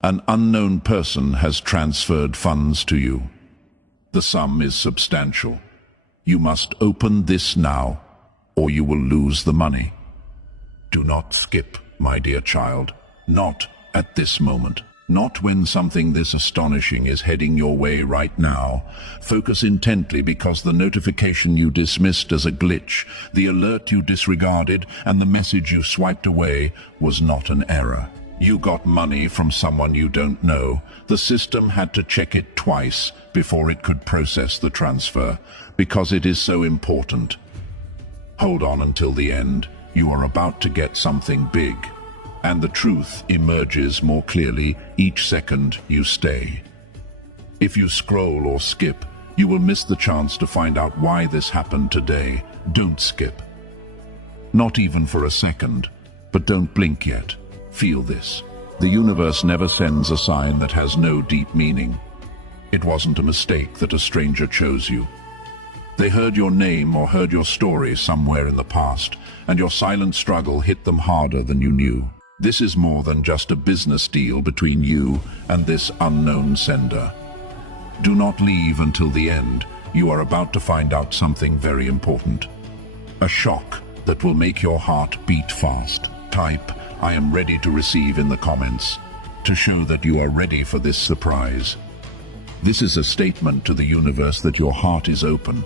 An unknown person has transferred funds to you. The sum is substantial. You must open this now, or you will lose the money. Do not skip, my dear child. Not at this moment. Not when something this astonishing is heading your way right now. Focus intently, because the notification you dismissed as a glitch, the alert you disregarded, and the message you swiped away was not an error. You got money from someone you don't know. The system had to check it twice before it could process the transfer, because it is so important. Hold on until the end. You are about to get something big, and the truth emerges more clearly each second you stay. If you scroll or skip, you will miss the chance to find out why this happened today. Don't skip. Not even for a second, but don't blink yet. Feel this. The universe never sends a sign that has no deep meaning. It wasn't a mistake that a stranger chose you. They heard your name or heard your story somewhere in the past, and your silent struggle hit them harder than you knew. This is more than just a business deal between you and this unknown sender. Do not leave until the end. You are about to find out something very important. A shock that will make your heart beat fast. Type, "I am ready to receive" in the comments to show that you are ready for this surprise. This is a statement to the universe that your heart is open,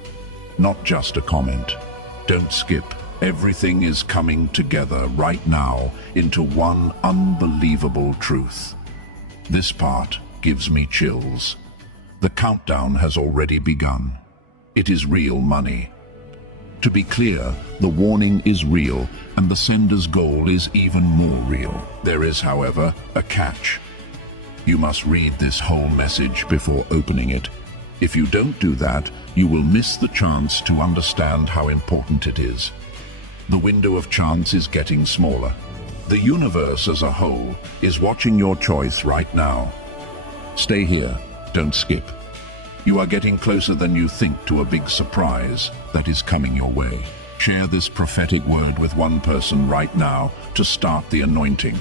not just a comment. Don't skip. Everything is coming together right now into one unbelievable truth. This part gives me chills. The countdown has already begun. It is real money. To be clear, the warning is real, and the sender's goal is even more real. There is, however, a catch. You must read this whole message before opening it. If you don't do that, you will miss the chance to understand how important it is. The window of chance is getting smaller. The universe as a whole is watching your choice right now. Stay here, don't skip. You are getting closer than you think to a big surprise that is coming your way. Share this prophetic word with one person right now to start the anointing.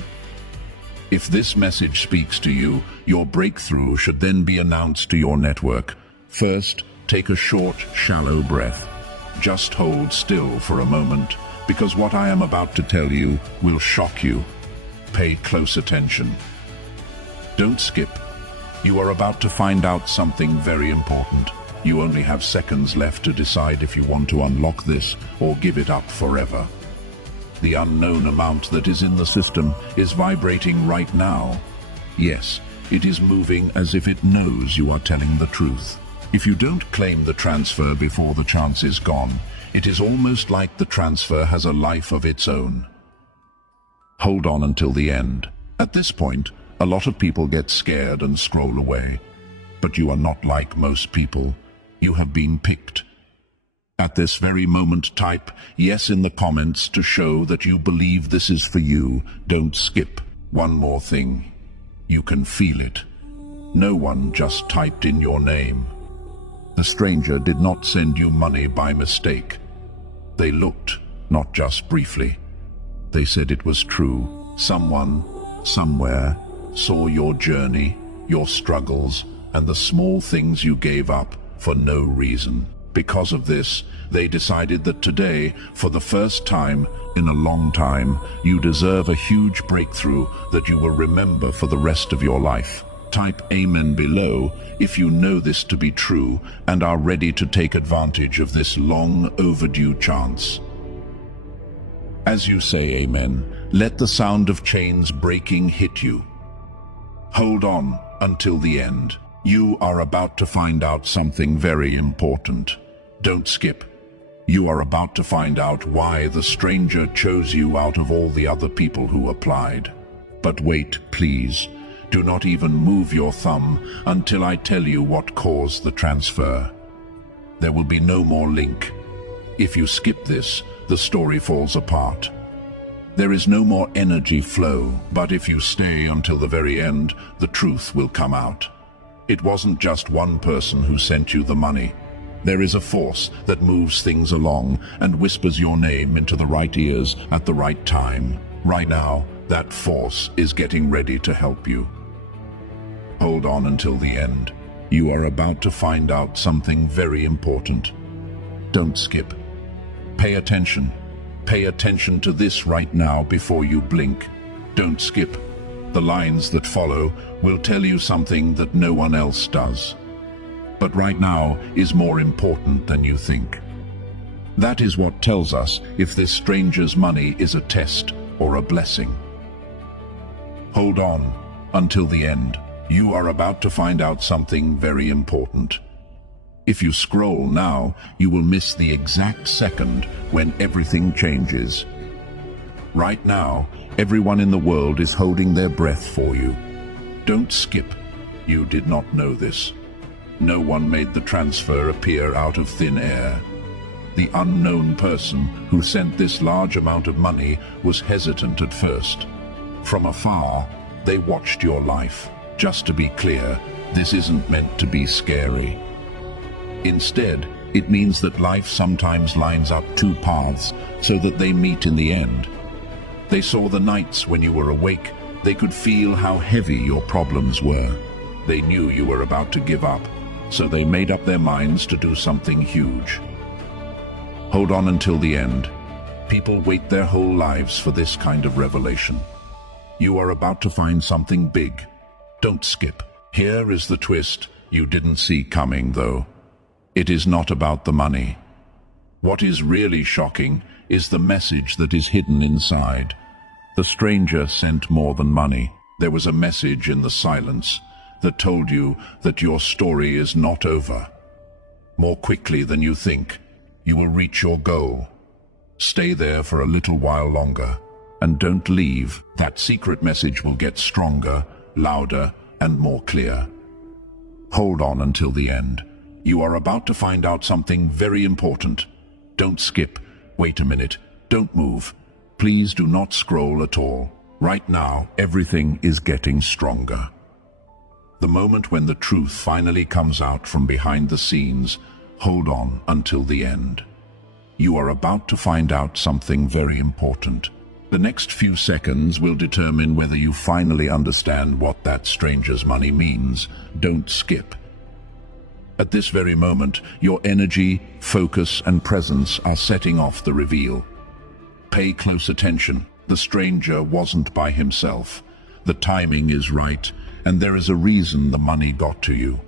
If this message speaks to you, your breakthrough should then be announced to your network. First, take a short, shallow breath. Just hold still for a moment, because what I am about to tell you will shock you. Pay close attention. Don't skip. You are about to find out something very important. You only have seconds left to decide if you want to unlock this or give it up forever. The unknown amount that is in the system is vibrating right now. Yes, it is moving as if it knows you are telling the truth. If you don't claim the transfer before the chance is gone, it is almost like the transfer has a life of its own. Hold on until the end. At this point, a lot of people get scared and scroll away. But you are not like most people. You have been picked. At this very moment, type yes in the comments to show that you believe this is for you. Don't skip. One more thing. You can feel it. No one just typed in your name. The stranger did not send you money by mistake. They looked, not just briefly. They said it was true. Someone, somewhere, saw your journey, your struggles, and the small things you gave up for no reason. Because of this, they decided that today, for the first time in a long time, you deserve a huge breakthrough that you will remember for the rest of your life. Type Amen below if you know this to be true and are ready to take advantage of this long overdue chance. As you say Amen, let the sound of chains breaking hit you. Hold on until the end. You are about to find out something very important. Don't skip. You are about to find out why the stranger chose you out of all the other people who applied. But wait, please. Do not even move your thumb until I tell you what caused the transfer. There will be no more link. If you skip this, the story falls apart. There is no more energy flow, but if you stay until the very end, the truth will come out. It wasn't just one person who sent you the money. There is a force that moves things along and whispers your name into the right ears at the right time. Right now, that force is getting ready to help you. Hold on until the end. You are about to find out something very important. Don't skip. Pay attention. Pay attention to this right now before you blink. Don't skip. The lines that follow will tell you something that no one else does. But right now is more important than you think. That is what tells us if this stranger's money is a test or a blessing. Hold on until the end. You are about to find out something very important. If you scroll now, you will miss the exact second when everything changes. Right now, everyone in the world is holding their breath for you. Don't skip. You did not know this. No one made the transfer appear out of thin air. The unknown person who sent this large amount of money was hesitant at first. From afar, they watched your life. Just to be clear, this isn't meant to be scary. Instead, it means that life sometimes lines up two paths so that they meet in the end. They saw the nights when you were awake. They could feel how heavy your problems were. They knew you were about to give up, so they made up their minds to do something huge. Hold on until the end. People wait their whole lives for this kind of revelation. You are about to find something big. Don't skip. Here is the twist you didn't see coming, though. It is not about the money. What is really shocking is the message that is hidden inside. The stranger sent more than money. There was a message in the silence that told you that your story is not over. More quickly than you think, you will reach your goal. Stay there for a little while longer, and don't leave. That secret message will get stronger, louder, and more clear. Hold on until the end. You are about to find out something very important. Don't skip. Wait a minute. Don't move. Please do not scroll at all. Right now, everything is getting stronger. The moment when the truth finally comes out from behind the scenes, hold on until the end. You are about to find out something very important. The next few seconds will determine whether you finally understand what that stranger's money means. Don't skip. At this very moment, your energy, focus, and presence are setting off the reveal. Pay close attention. The stranger wasn't by himself. The timing is right, and there is a reason the money got to you.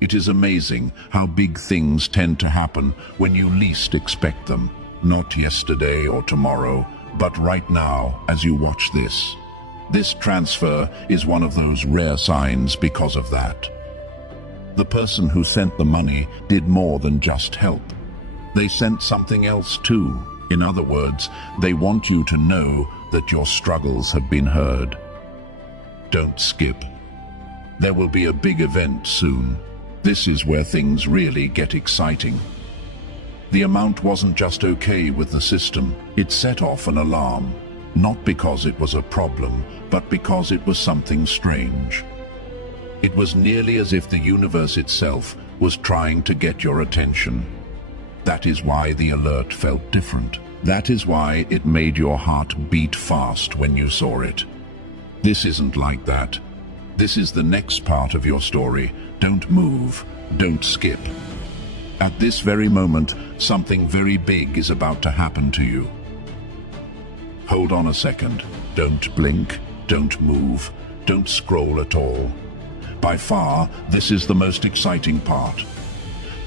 It is amazing how big things tend to happen when you least expect them. Not yesterday or tomorrow, but right now as you watch this. This transfer is one of those rare signs because of that. The person who sent the money did more than just help. They sent something else too. In other words, they want you to know that your struggles have been heard. Don't skip. There will be a big event soon. This is where things really get exciting. The amount wasn't just okay with the system. It set off an alarm, not because it was a problem, but because it was something strange. It was nearly as if the universe itself was trying to get your attention. That is why the alert felt different. That is why it made your heart beat fast when you saw it. This isn't like that. This is the next part of your story. Don't move. Don't skip. At this very moment, something very big is about to happen to you. Hold on a second. Don't blink. Don't move. Don't scroll at all. By far, this is the most exciting part.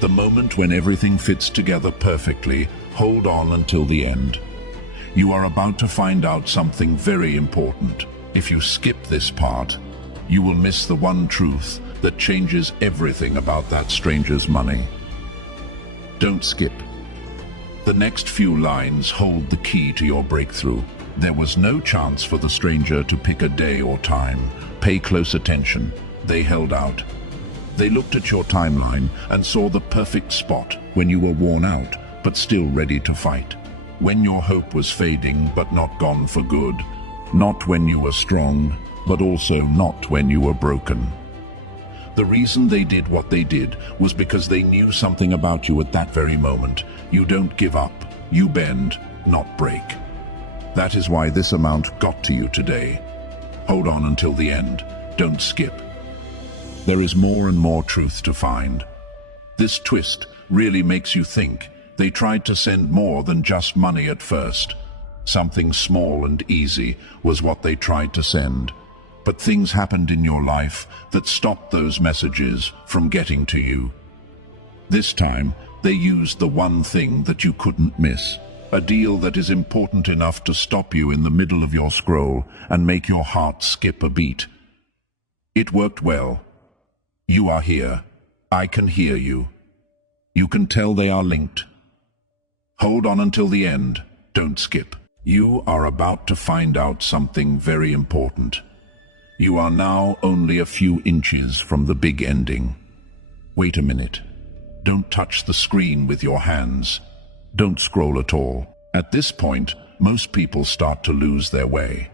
The moment when everything fits together perfectly. Hold on until the end. You are about to find out something very important. If you skip this part, you will miss the one truth that changes everything about that stranger's money. Don't skip. The next few lines hold the key to your breakthrough. There was no chance for the stranger to pick a day or time. Pay close attention. They held out. They looked at your timeline and saw the perfect spot when you were worn out, but still ready to fight. When your hope was fading, but not gone for good. Not when you were strong, but also not when you were broken. The reason they did what they did was because they knew something about you at that very moment. You don't give up. You bend, not break. That is why this amount got to you today. Hold on until the end. Don't skip. there is more and more truth to find. This twist really makes you think. They tried to send more than just money at first. Something small and easy was what they tried to send. But things happened in your life that stopped those messages from getting to you. This time, they used the one thing that you couldn't miss. A deal that is important enough to stop you in the middle of your scroll and make your heart skip a beat. It worked well. You are here. I can hear you. You can tell they are linked. Hold on until the end. Don't skip. You are about to find out something very important. You are now only a few inches from the big ending. Wait a minute. Don't touch the screen with your hands. Don't scroll at all. At this point, most people start to lose their way.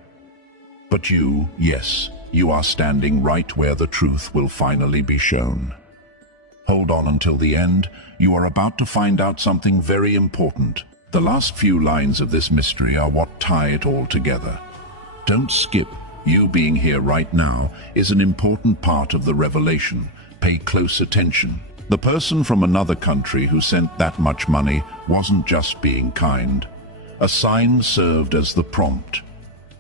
But you, yes, you are standing right where the truth will finally be shown. Hold on until the end. You are about to find out something very important. The last few lines of this mystery are what tie it all together. Don't skip. You being here right now is an important part of the revelation. Pay close attention. The person from another country who sent that much money wasn't just being kind. A sign served as the prompt.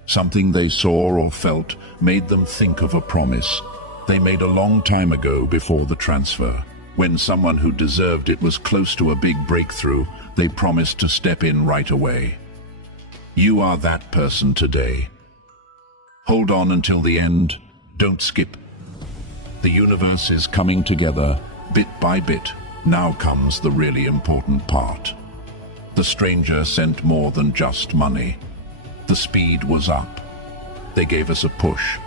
Something they saw or felt made them think of a promise they made a long time ago before the transfer. When someone who deserved it was close to a big breakthrough, they promised to step in right away. You are that person today. Hold on until the end. Don't skip. The universe is coming together, bit by bit. Now comes the really important part. The stranger sent more than just money. The speed was up. They gave us a push.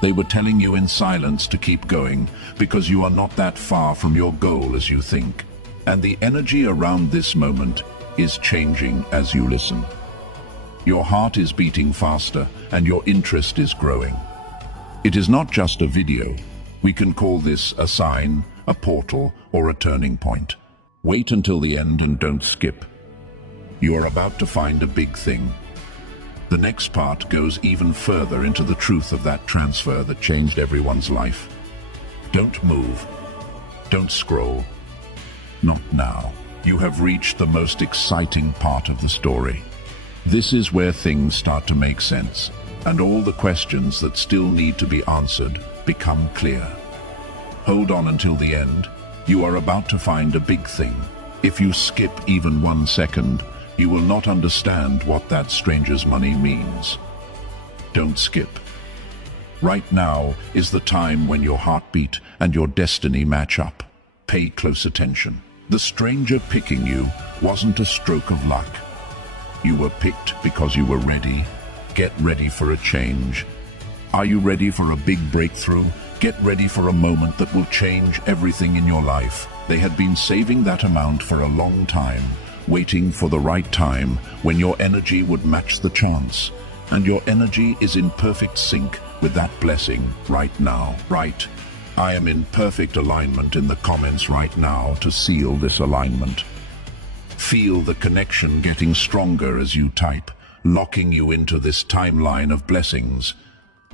They were telling you in silence to keep going because you are not that far from your goal as you think. And the energy around this moment is changing as you listen. Your heart is beating faster and your interest is growing. It is not just a video. We can call this a sign, a portal, or a turning point. Wait until the end and don't skip. You are about to find a big thing. The next part goes even further into the truth of that transfer that changed everyone's life. Don't move. Don't scroll. Not now. You have reached the most exciting part of the story. This is where things start to make sense, and all the questions that still need to be answered become clear. Hold on until the end. You are about to find a big thing. If you skip even 1 second, you will not understand what that stranger's money means. Don't skip. Right now is the time when your heartbeat and your destiny match up. Pay close attention. The stranger picking you wasn't a stroke of luck. You were picked because you were ready. Get ready for a change. Are you ready for a big breakthrough? Get ready for a moment that will change everything in your life. They had been saving that amount for a long time, waiting for the right time when your energy would match the chance. And your energy is in perfect sync with that blessing right now. Right. I am in perfect alignment in the comments right now to seal this alignment. Feel the connection getting stronger as you type, locking you into this timeline of blessings.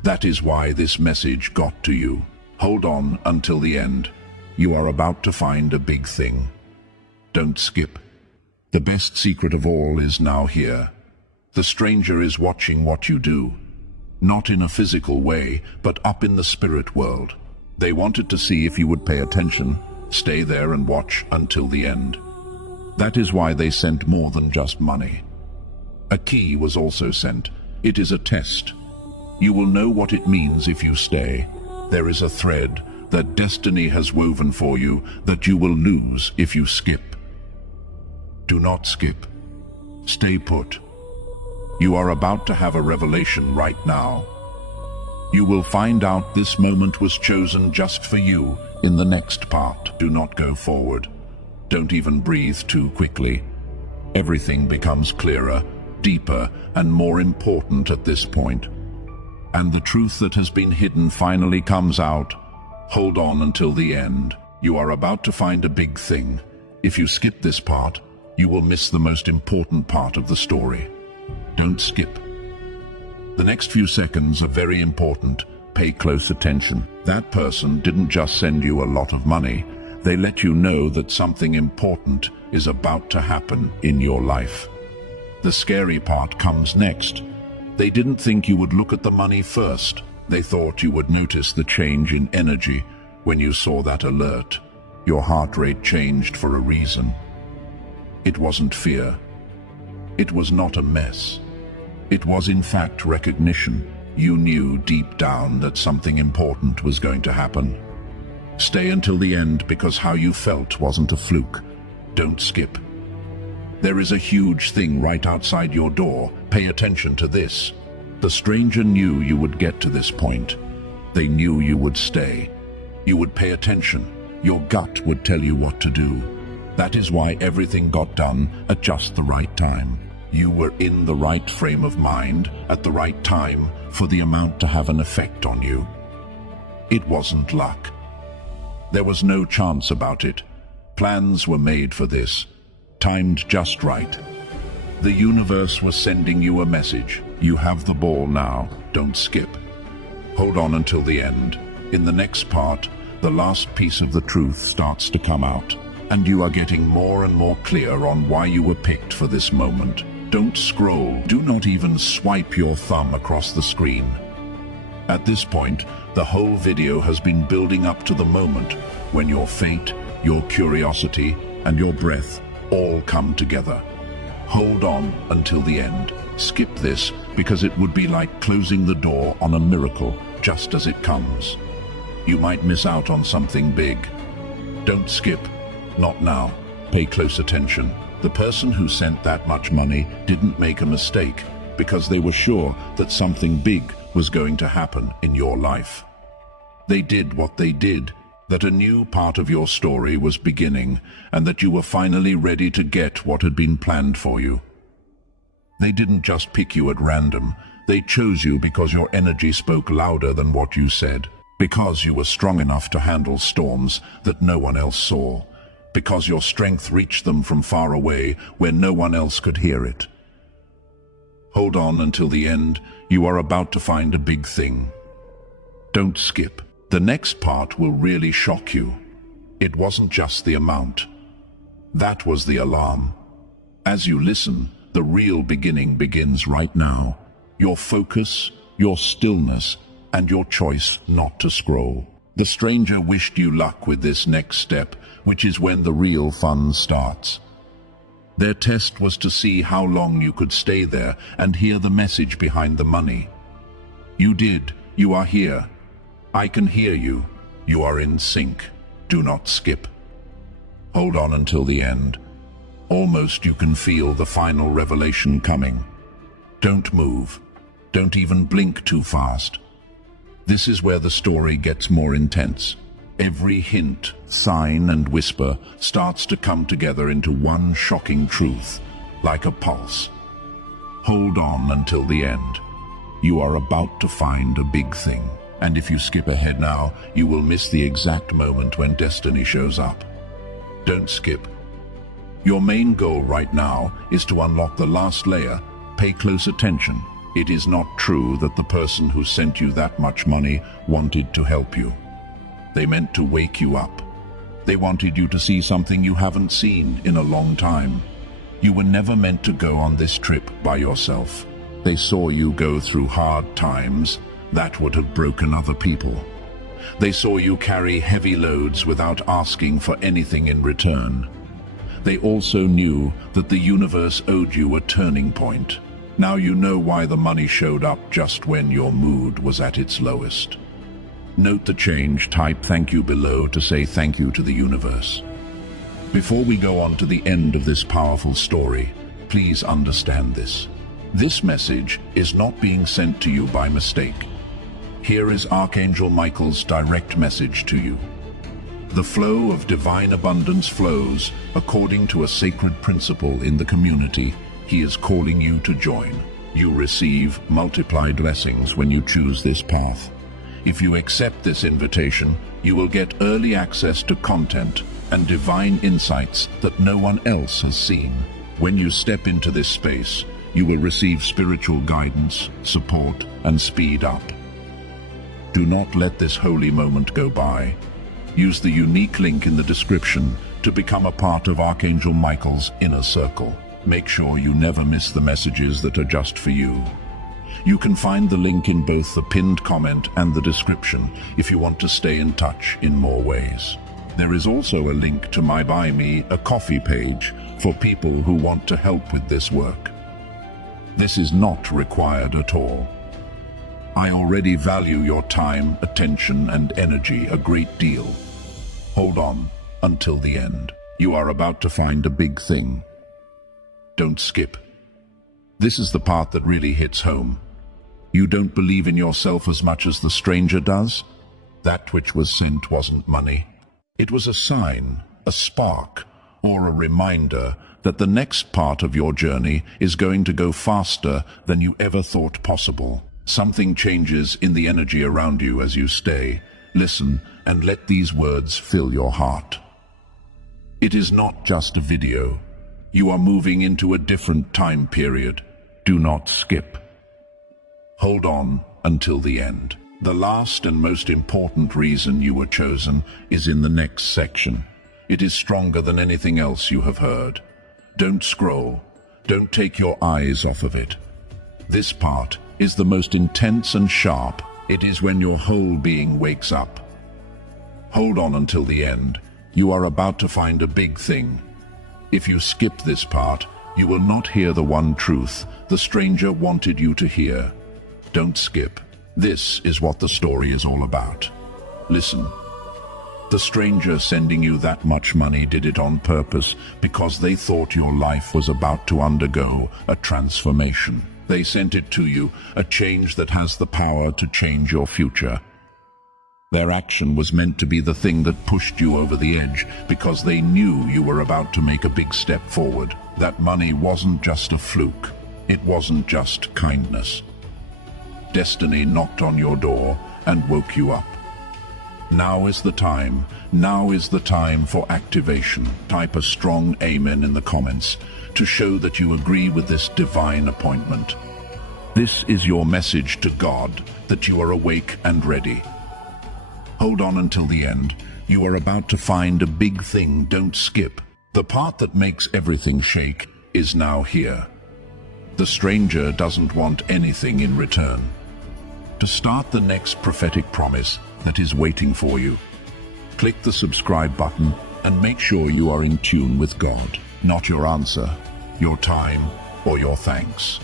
That is why this message got to you. Hold on until the end. You are about to find a big thing. Don't skip. The best secret of all is now here. The stranger is watching what you do. Not in a physical way, but up in the spirit world. They wanted to see if you would pay attention, stay there and watch until the end. That is why they sent more than just money. A key was also sent. It is a test. You will know what it means if you stay. There is a thread that destiny has woven for you that you will lose if you skip. Do not skip. Stay put. You are about to have a revelation right now. You will find out this moment was chosen just for you in the next part. Do not go forward. Don't even breathe too quickly. Everything becomes clearer, deeper, and more important at this point. And the truth that has been hidden finally comes out. Hold on until the end. You are about to find a big thing. If you skip this part, you will miss the most important part of the story. Don't skip. The next few seconds are very important. Pay close attention. That person didn't just send you a lot of money. They let you know that something important is about to happen in your life. The scary part comes next. They didn't think you would look at the money first. They thought you would notice the change in energy when you saw that alert. Your heart rate changed for a reason. It wasn't fear. It was not a mess. It was in fact recognition. You knew deep down that something important was going to happen. Stay until the end, because how you felt wasn't a fluke. Don't skip. There is a huge thing right outside your door. Pay attention to this. The stranger knew you would get to this point. They knew you would stay. You would pay attention. Your gut would tell you what to do. That is why everything got done at just the right time. You were in the right frame of mind at the right time for the amount to have an effect on you. It wasn't luck. There was no chance about it. Plans were made for this, timed just right. The universe was sending you a message. You have the ball now. Don't skip. Hold on until the end. In the next part, the last piece of the truth starts to come out, and you are getting more and more clear on why you were picked for this moment. Don't scroll. Do not even swipe your thumb across the screen. At this point, the whole video has been building up to the moment when your fate, your curiosity, and your breath all come together. Hold on until the end. Skip this, because it would be like closing the door on a miracle just as it comes. You might miss out on something big. Don't skip. Not now. Pay close attention. The person who sent that much money didn't make a mistake, because they were sure that something big was going to happen in your life. They did what they did, that a new part of your story was beginning, and that you were finally ready to get what had been planned for you. They didn't just pick you at random. They chose you because your energy spoke louder than what you said, because you were strong enough to handle storms that no one else saw, because your strength reached them from far away where no one else could hear it. Hold on until the end. You are about to find a big thing. Don't skip. The next part will really shock you. It wasn't just the amount. That was the alarm. As you listen, the real beginning begins right now. Your focus, your stillness, and your choice not to scroll. The stranger wished you luck with this next step, which is when the real fun starts. Their test was to see how long you could stay there and hear the message behind the money. You did. You are here. I can hear you. You are in sync. Do not skip. Hold on until the end. Almost you can feel the final revelation coming. Don't move. Don't even blink too fast. This is where the story gets more intense. Every hint, sign, and whisper starts to come together into one shocking truth, like a pulse. Hold on until the end. You are about to find a big thing, and if you skip ahead now, you will miss the exact moment when destiny shows up. Don't skip. Your main goal right now is to unlock the last layer. Pay close attention. It is not true that the person who sent you that much money wanted to help you. They meant to wake you up. They wanted you to see something you haven't seen in a long time. You were never meant to go on this trip by yourself. They saw you go through hard times that would have broken other people. They saw you carry heavy loads without asking for anything in return. They also knew that the universe owed you a turning point. Now you know why the money showed up just when your mood was at its lowest. Note the change. Type thank you below to say thank you to the universe. Before we go on to the end of this powerful story, please understand this. This message is not being sent to you by mistake. Here is Archangel Michael's direct message to you. The flow of divine abundance flows according to a sacred principle in the community he is calling you to join. You receive multiplied blessings when you choose this path. If you accept this invitation, you will get early access to content and divine insights that no one else has seen. When you step into this space, you will receive spiritual guidance, support, and speed up. Do not let this holy moment go by. Use the unique link in the description to become a part of Archangel Michael's inner circle. Make sure you never miss the messages that are just for you. You can find the link in both the pinned comment and the description if you want to stay in touch in more ways. There is also a link to my Buy Me a Coffee page for people who want to help with this work. This is not required at all. I already value your time, attention, and energy a great deal. Hold on until the end. You are about to find a big thing. Don't skip. This is the part that really hits home. You don't believe in yourself as much as the stranger does? That which was sent wasn't money. It was a sign, a spark, or a reminder that the next part of your journey is going to go faster than you ever thought possible. Something changes in the energy around you as you stay, listen, and let these words fill your heart. It is not just a video. You are moving into a different time period. Do not skip. Hold on until the end. The last and most important reason you were chosen is in the next section. It is stronger than anything else you have heard. Don't scroll. Don't take your eyes off of it. This part is the most intense and sharp. It is when your whole being wakes up. Hold on until the end. You are about to find a big thing. If you skip this part, you will not hear the one truth the stranger wanted you to hear. Don't skip. This is what the story is all about. Listen. The stranger sending you that much money did it on purpose because they thought your life was about to undergo a transformation. They sent it to you, a change that has the power to change your future. Their action was meant to be the thing that pushed you over the edge because they knew you were about to make a big step forward. That money wasn't just a fluke. It wasn't just kindness. Destiny knocked on your door and woke you up. Now is the time. Now is the time for activation. Type a strong amen in the comments to show that you agree with this divine appointment. This is your message to God that you are awake and ready. Hold on until the end. You are about to find a big thing. Don't skip. The part that makes everything shake is now here. The stranger doesn't want anything in return. To start the next prophetic promise that is waiting for you, click the subscribe button and make sure you are in tune with God, not your answer, your time, or your thanks.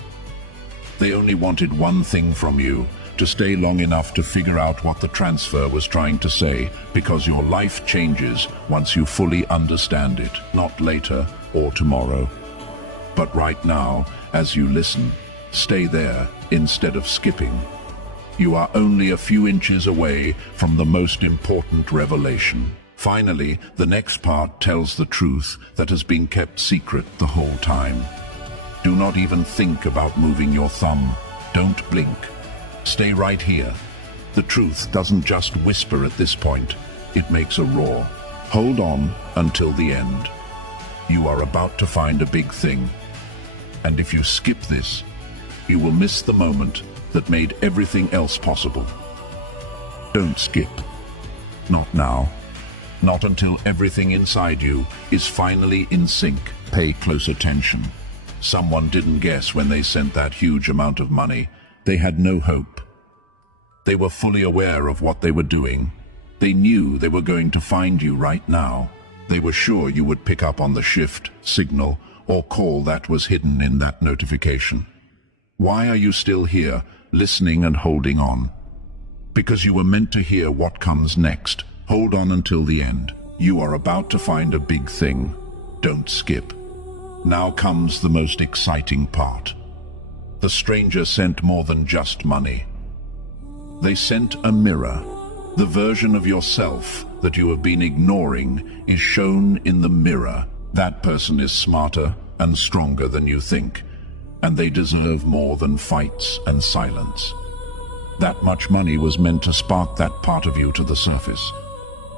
They only wanted one thing from you, to stay long enough to figure out what the transfer was trying to say, because your life changes once you fully understand it, not later or tomorrow. But right now, as you listen, stay there instead of skipping. You are only a few inches away from the most important revelation. Finally, the next part tells the truth that has been kept secret the whole time. Do not even think about moving your thumb. Don't blink. Stay right here. The truth doesn't just whisper at this point. It makes a roar. Hold on until the end. You are about to find a big thing. And if you skip this, you will miss the moment that made everything else possible. Don't skip. Not now. Not until everything inside you is finally in sync. Pay close attention. Someone didn't guess when they sent that huge amount of money. They had no hope. They were fully aware of what they were doing. They knew they were going to find you right now. They were sure you would pick up on the shift, signal, or call that was hidden in that notification. Why are you still here, listening and holding on? Because you were meant to hear what comes next. Hold on until the end. You are about to find a big thing. Don't skip. Now comes the most exciting part. The stranger sent more than just money. They sent a mirror. The version of yourself that you have been ignoring is shown in the mirror. That person is smarter and stronger than you think, and they deserve more than fights and silence. That much money was meant to spark that part of you to the surface.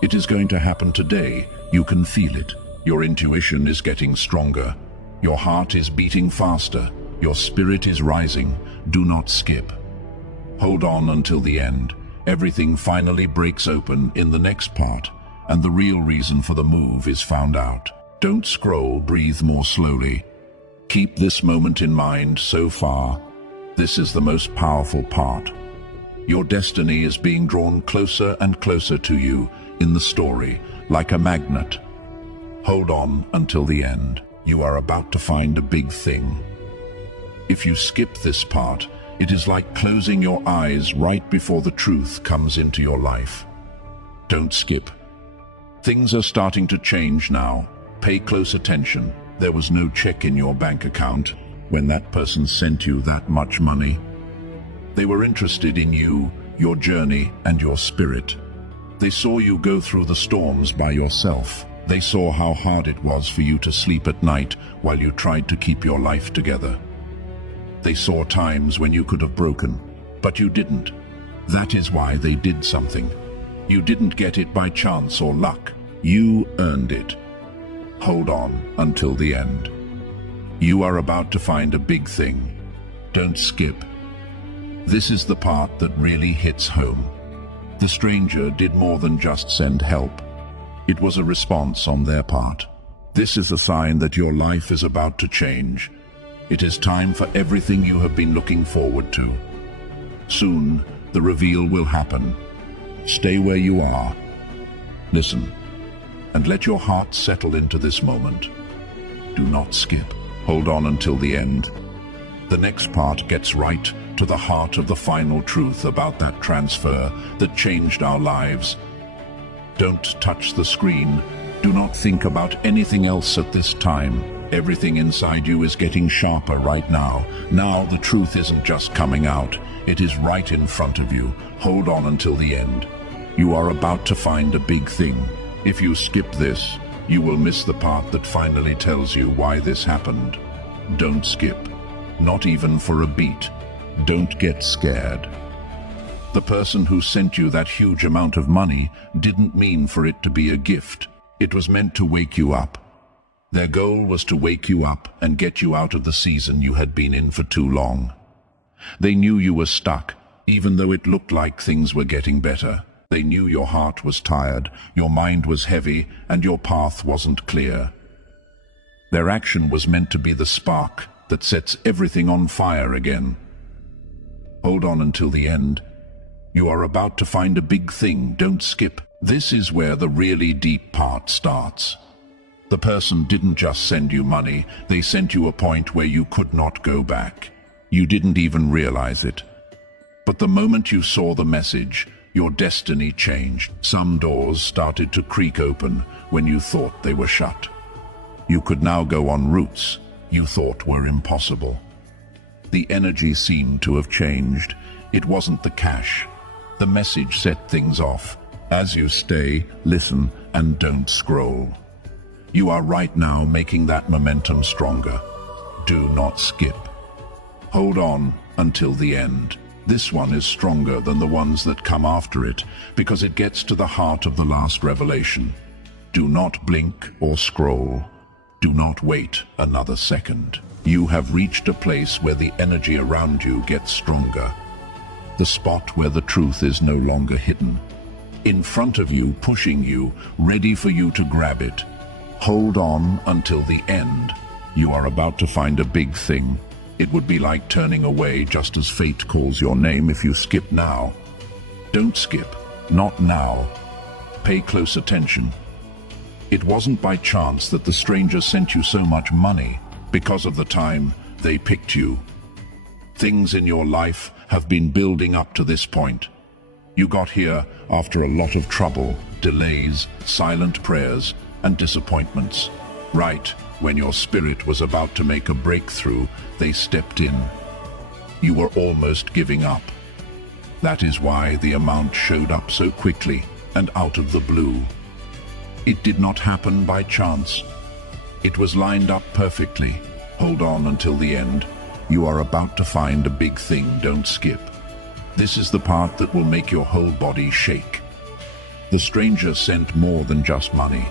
It is going to happen today. You can feel it. Your intuition is getting stronger. Your heart is beating faster. Your spirit is rising. Do not skip. Hold on until the end. Everything finally breaks open in the next part, and the real reason for the move is found out. Don't scroll, breathe more slowly. Keep this moment in mind so far. This is the most powerful part. Your destiny is being drawn closer and closer to you in the story, like a magnet. Hold on until the end. You are about to find a big thing. If you skip this part, it is like closing your eyes right before the truth comes into your life. Don't skip. Things are starting to change now. Pay close attention. There was no check in your bank account when that person sent you that much money. They were interested in you, your journey, and your spirit. They saw you go through the storms by yourself. They saw how hard it was for you to sleep at night while you tried to keep your life together. They saw times when you could have broken, but you didn't. That is why they did something. You didn't get it by chance or luck. You earned it. Hold on until the end. You are about to find a big thing. Don't skip. This is the part that really hits home. The stranger did more than just send help. It was a response on their part. This is a sign that your life is about to change. It is time for everything you have been looking forward to. Soon, the reveal will happen. Stay where you are. Listen, and let your heart settle into this moment. Do not skip. Hold on until the end. The next part gets right to the heart of the final truth about that transfer that changed our lives. Don't touch the screen. Do not think about anything else at this time. Everything inside you is getting sharper right now. Now the truth isn't just coming out. It is right in front of you. Hold on until the end. You are about to find a big thing. If you skip this, you will miss the part that finally tells you why this happened. Don't skip. Not even for a beat. Don't get scared. The person who sent you that huge amount of money didn't mean for it to be a gift. It was meant to wake you up. Their goal was to wake you up and get you out of the season you had been in for too long. They knew you were stuck, even though it looked like things were getting better. They knew your heart was tired, your mind was heavy, and your path wasn't clear. Their action was meant to be the spark that sets everything on fire again. Hold on until the end. You are about to find a big thing. Don't skip. This is where the really deep part starts. The person didn't just send you money, they sent you a point where you could not go back. You didn't even realize it. But the moment you saw the message, your destiny changed. Some doors started to creak open when you thought they were shut. You could now go on routes you thought were impossible. The energy seemed to have changed. It wasn't the cash. The message set things off. As you stay, listen, and don't scroll. You are right now making that momentum stronger. Do not skip. Hold on until the end. This one is stronger than the ones that come after it because it gets to the heart of the last revelation. Do not blink or scroll. Do not wait another second. You have reached a place where the energy around you gets stronger. The spot where the truth is no longer hidden. In front of you, pushing you, ready for you to grab it. Hold on until the end. You are about to find a big thing. It would be like turning away just as fate calls your name if you skip now. Don't skip. Not now. Pay close attention. It wasn't by chance that the stranger sent you so much money. Because of the time they picked you. Things in your life have been building up to this point. You got here after a lot of trouble, delays, silent prayers, and disappointments. Right when your spirit was about to make a breakthrough, they stepped in. You were almost giving up. That is why the amount showed up so quickly and out of the blue. It did not happen by chance. It was lined up perfectly. Hold on until the end. You are about to find a big thing. Don't skip. This is the part that will make your whole body shake. The stranger sent more than just money.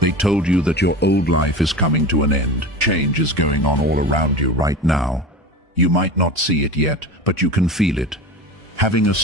They told you that your old life is coming to an end. Change is going on all around you right now. You might not see it yet, but you can feel it. Having a